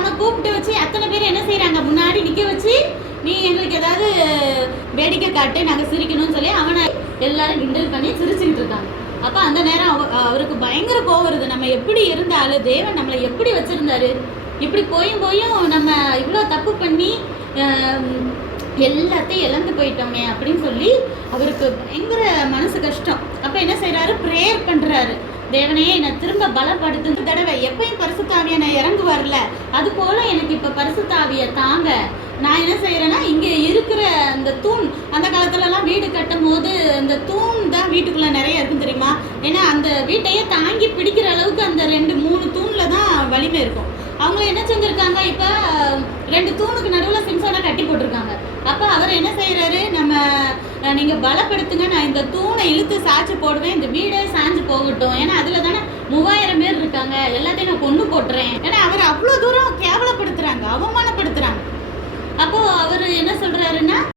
அவனை கூப்பிட்டு வச்சு அத்தனை பேர் என்ன செய்கிறாங்க, முன்னாடி நிற்க வச்சு நீ எங்களுக்கு ஏதாவது வேடிக்கை காட்டு, நாங்கள் சிரிக்கணும்னு சொல்லி அவனை எல்லாரும் கிண்டல் பண்ணி சிரிச்சுக்கிட்டு இருக்காங்க. அப்போ அந்த நேரம் அவருக்கு பயங்கர கோவம் வருது. நம்ம எப்படி இருந்தாலும் தேவன் நம்மளை எப்படி வச்சுருந்தாரு, இப்படி போயும் நம்ம இவ்வளோ தப்பு பண்ணி எல்லாத்தையும் இழந்து போயிட்டோமே அப்படின்னு சொல்லி அவருக்கு பயங்கர மனசு கஷ்டம். அப்போ என்ன செய்கிறாரு, ப்ரேயர் பண்ணுறாரு. தேவனே என்னை திரும்ப பலப்படுத்தும் தடவை எப்பயும் பரிசுத்த ஆவியை நான் இறங்குவார்ல, அது போல் எனக்கு இப்போ பரிசுத்த ஆவியை தாங்க. நான் என்ன செய்கிறேன்னா, இங்கே இருக்கிற அந்த தூண், அந்த காலத்துலலாம் வீடு கட்டும் போது அந்த தூண் தான் வீட்டுக்குள்ளே நிறைய இருக்கும் தெரியுமா. ஏன்னா அந்த வீட்டையே தாங்கி பிடிக்கிற அளவுக்கு அந்த 2-3 தூணில் தான் வலிமை இருக்கும். அவங்க என்ன செஞ்சுருக்காங்க, இப்போ 2 தூணுக்கு நடுவில் சிம்சோனை கட்டி போட்டிருக்காங்க. அப்போ அவர் என்ன செய்கிறாரு, நீங்கள் பலப்படுத்துங்க, நான் இந்த தூணை இழுத்து சாய்ச்சி போடுவேன், இந்த வீடே சாஞ்சு போகட்டும். ஏன்னா அதில் தானே 3000 பேர் இருக்காங்க, எல்லாத்தையும் நான் கொண்டு போட்டுறேன். ஏன்னா அவர் அவ்வளோ தூரம் கேவலப்படுத்துகிறாங்க, அவமானப்படுத்துகிறாங்க. அப்போது அவர் என்ன சொல்கிறாருன்னா,